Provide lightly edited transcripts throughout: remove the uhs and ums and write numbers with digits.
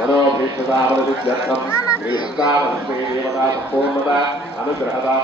मनोभीष्टामृत्यर्थम देवता पूर्णता अनुग्रहता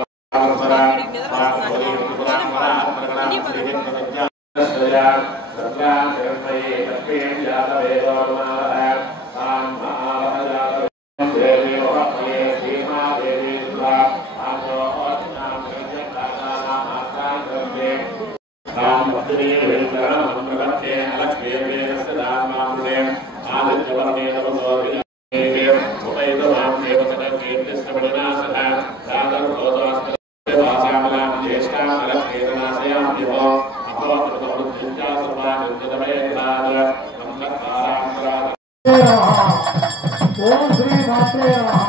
ओम श्री मात्रे नमः।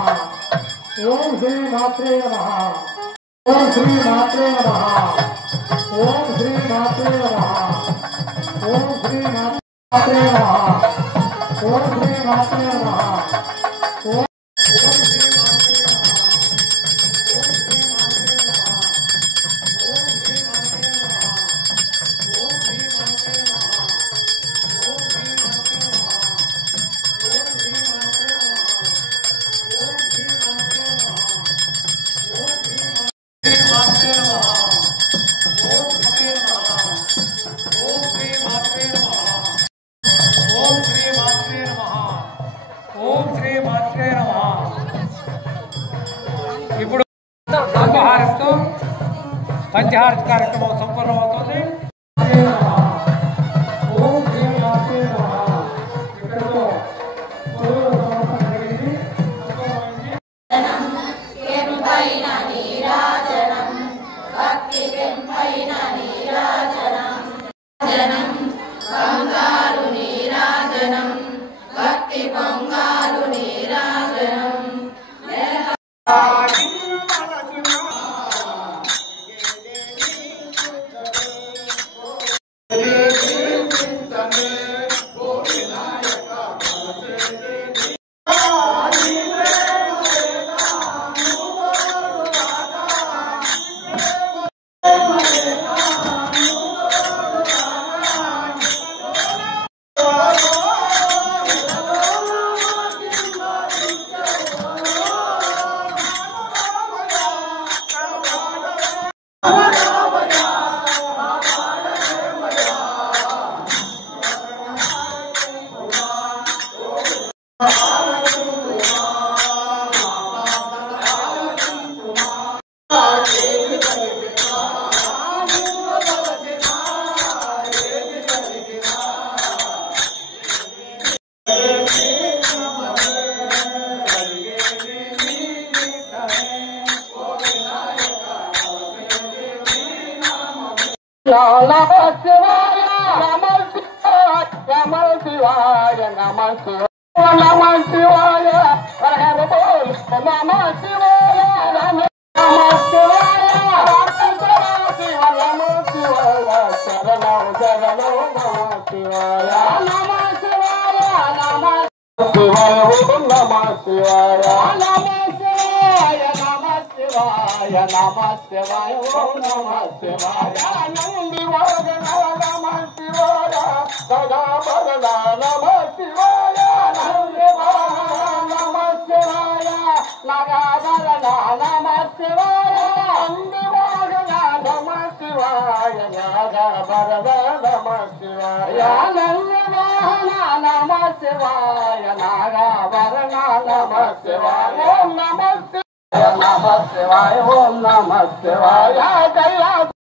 ओम श्री मात्रे नमः। ओम श्री मात्रे नमः। ओम श्री मात्रे नमः। ओम श्री मात्रे नमः। ओम श्री मात्रे नमः। ఇప్పుడు అల్పహారంతో పంచహారతి కార్యక్రమం సంపూర్ణమవుతుంది. ఓం శ్రీ మాత్రే నమః. ఇక్కడతో नमः शिवाय नमः शिवाय नमः शिवाय नमः शिवाय हर हर बोल नमः शिवाय नमः शिवाय नमः शिवाय शरणं शरणं नमः शिवाय नमः शिवाय नमः शिवाय नमः शिवाय नमः शिवाय नमः शिवाय नमः शिवाय ओम नमः शिवाय नंदी वादन नमः शिवाय सदा बदला नमः शिवाय नंदी वादन नमः शिवाय लगा बदला नमः शिवाय नंदी वादन नमः शिवाय लगा बदला नमः शिवाय नंदी वादन नमः शिवाय लगा बदला नमः शिवाय ओम नमः नमः शिवाय ओम नमः शिवाय जय